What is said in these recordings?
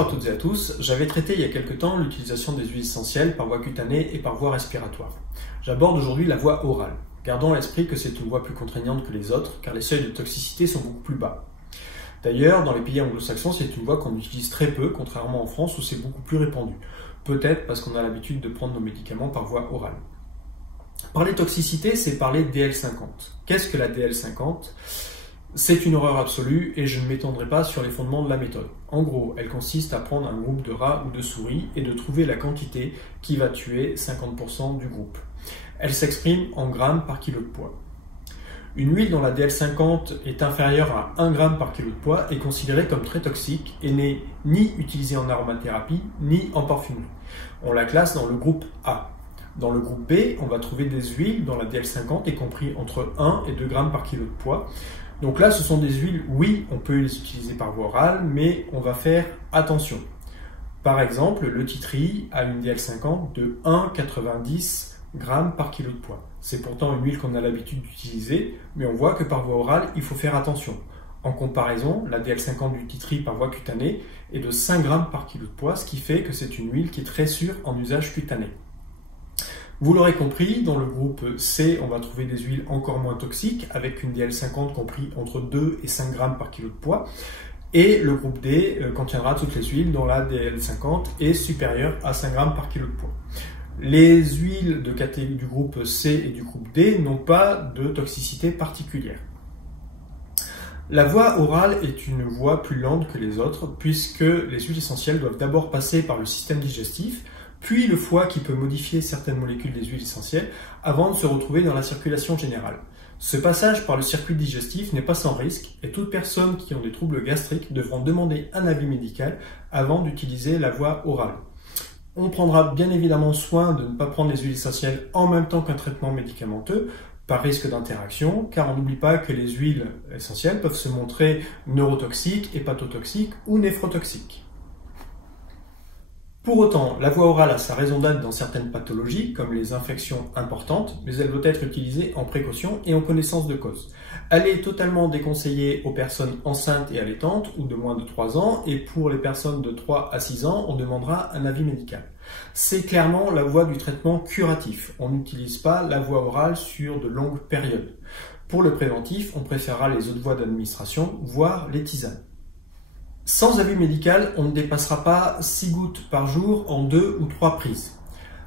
Bonjour à toutes et à tous, j'avais traité il y a quelque temps l'utilisation des huiles essentielles par voie cutanée et par voie respiratoire. J'aborde aujourd'hui la voie orale. Gardons à l'esprit que c'est une voie plus contraignante que les autres car les seuils de toxicité sont beaucoup plus bas. D'ailleurs, dans les pays anglo-saxons, c'est une voie qu'on utilise très peu, contrairement en France où c'est beaucoup plus répandu. Peut-être parce qu'on a l'habitude de prendre nos médicaments par voie orale. Parler toxicité, c'est parler DL50. Qu'est-ce que la DL50 ? C'est une horreur absolue et je ne m'étendrai pas sur les fondements de la méthode. En gros, elle consiste à prendre un groupe de rats ou de souris et de trouver la quantité qui va tuer 50% du groupe. Elle s'exprime en grammes par kilo de poids. Une huile dont la DL50 est inférieure à 1 g par kilo de poids est considérée comme très toxique et n'est ni utilisée en aromathérapie ni en parfumerie. On la classe dans le groupe A. Dans le groupe B, on va trouver des huiles dont la DL50 est compris entre 1 et 2 g par kilo de poids. Donc là, ce sont des huiles, oui, on peut les utiliser par voie orale, mais on va faire attention. Par exemple, le tea tree a une DL50 de 1,90 g par kilo de poids. C'est pourtant une huile qu'on a l'habitude d'utiliser, mais on voit que par voie orale, il faut faire attention. En comparaison, la DL50 du tea tree par voie cutanée est de 5 g par kilo de poids, ce qui fait que c'est une huile qui est très sûre en usage cutané. Vous l'aurez compris, dans le groupe C, on va trouver des huiles encore moins toxiques, avec une DL50 compris entre 2 et 5 g par kilo de poids. Et le groupe D contiendra toutes les huiles dont la DL50 est supérieure à 5 g par kilo de poids. Les huiles de catégorie du groupe C et du groupe D n'ont pas de toxicité particulière. La voie orale est une voie plus lente que les autres, puisque les huiles essentielles doivent d'abord passer par le système digestif, puis le foie qui peut modifier certaines molécules des huiles essentielles avant de se retrouver dans la circulation générale. Ce passage par le circuit digestif n'est pas sans risque et toutes personnes qui ont des troubles gastriques devront demander un avis médical avant d'utiliser la voie orale. On prendra bien évidemment soin de ne pas prendre les huiles essentielles en même temps qu'un traitement médicamenteux par risque d'interaction, car on n'oublie pas que les huiles essentielles peuvent se montrer neurotoxiques, hépatotoxiques ou néphrotoxiques. Pour autant, la voie orale a sa raison d'être dans certaines pathologies, comme les infections importantes, mais elle doit être utilisée en précaution et en connaissance de cause. Elle est totalement déconseillée aux personnes enceintes et allaitantes ou de moins de 3 ans, et pour les personnes de 3 à 6 ans, on demandera un avis médical. C'est clairement la voie du traitement curatif. On n'utilise pas la voie orale sur de longues périodes. Pour le préventif, on préférera les autres voies d'administration, voire les tisanes. Sans avis médical, on ne dépassera pas 6 gouttes par jour en 2 ou 3 prises.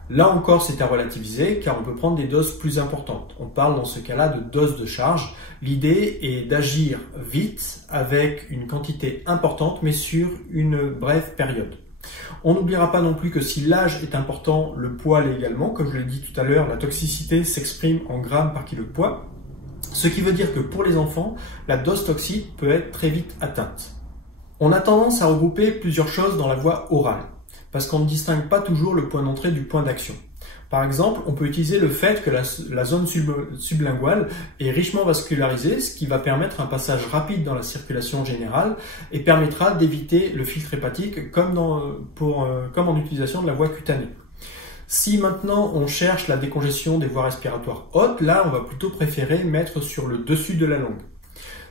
Là encore, c'est à relativiser car on peut prendre des doses plus importantes. On parle dans ce cas-là de dose de charge. L'idée est d'agir vite avec une quantité importante mais sur une brève période. On n'oubliera pas non plus que si l'âge est important, le poids l'est également. Comme je l'ai dit tout à l'heure, la toxicité s'exprime en grammes par kilo de poids. Ce qui veut dire que pour les enfants, la dose toxique peut être très vite atteinte. On a tendance à regrouper plusieurs choses dans la voie orale, parce qu'on ne distingue pas toujours le point d'entrée du point d'action. Par exemple, on peut utiliser le fait que la zone sublinguale est richement vascularisée, ce qui va permettre un passage rapide dans la circulation générale et permettra d'éviter le filtre hépatique comme en utilisation de la voie cutanée. Si maintenant on cherche la décongestion des voies respiratoires hautes, là on va plutôt préférer mettre sur le dessus de la langue.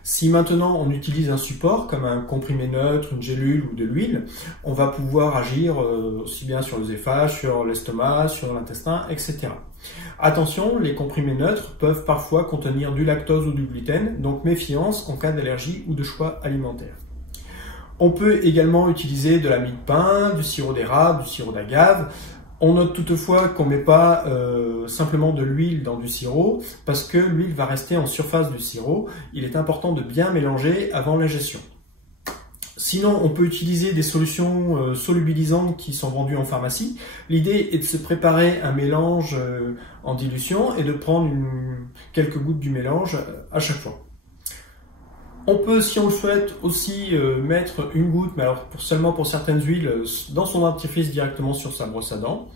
Si maintenant on utilise un support comme un comprimé neutre, une gélule ou de l'huile, on va pouvoir agir aussi bien sur l'œsophage, sur l'estomac, sur l'intestin, etc. Attention, les comprimés neutres peuvent parfois contenir du lactose ou du gluten, donc méfiance en cas d'allergie ou de choix alimentaire. On peut également utiliser de la mie de pain, du sirop d'érable, du sirop d'agave. On note toutefois qu'on ne met pas simplement de l'huile dans du sirop parce que l'huile va rester en surface du sirop. Il est important de bien mélanger avant l'ingestion. Sinon, on peut utiliser des solutions solubilisantes qui sont vendues en pharmacie. L'idée est de se préparer un mélange en dilution et de prendre quelques gouttes du mélange à chaque fois. On peut, si on le souhaite, aussi mettre une goutte, mais alors seulement pour certaines huiles, dans son dentifrice directement sur sa brosse à dents.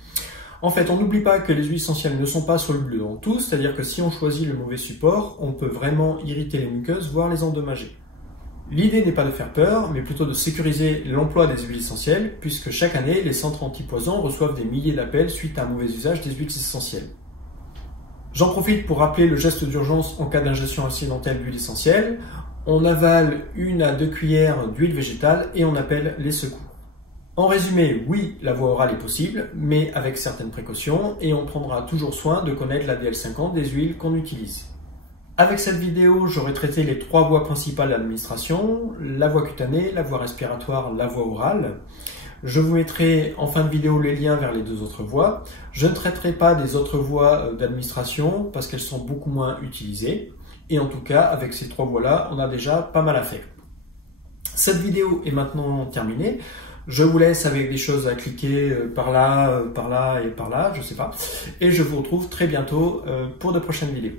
En fait, on n'oublie pas que les huiles essentielles ne sont pas solubles dans tout, c'est-à-dire que si on choisit le mauvais support, on peut vraiment irriter les muqueuses, voire les endommager. L'idée n'est pas de faire peur, mais plutôt de sécuriser l'emploi des huiles essentielles, puisque chaque année, les centres antipoisons reçoivent des milliers d'appels suite à un mauvais usage des huiles essentielles. J'en profite pour rappeler le geste d'urgence en cas d'ingestion accidentelle d'huile essentielle. On avale 1 à 2 cuillères d'huile végétale et on appelle les secours. En résumé, oui, la voie orale est possible, mais avec certaines précautions, et on prendra toujours soin de connaître la DL50 des huiles qu'on utilise. Avec cette vidéo, j'aurai traité les 3 voies principales d'administration, la voie cutanée, la voie respiratoire, la voie orale. Je vous mettrai en fin de vidéo les liens vers les 2 autres voies. Je ne traiterai pas des autres voies d'administration parce qu'elles sont beaucoup moins utilisées. Et en tout cas, avec ces 3 voies-là, on a déjà pas mal à faire. Cette vidéo est maintenant terminée. Je vous laisse avec des choses à cliquer par là et par là, je sais pas. Et je vous retrouve très bientôt pour de prochaines vidéos.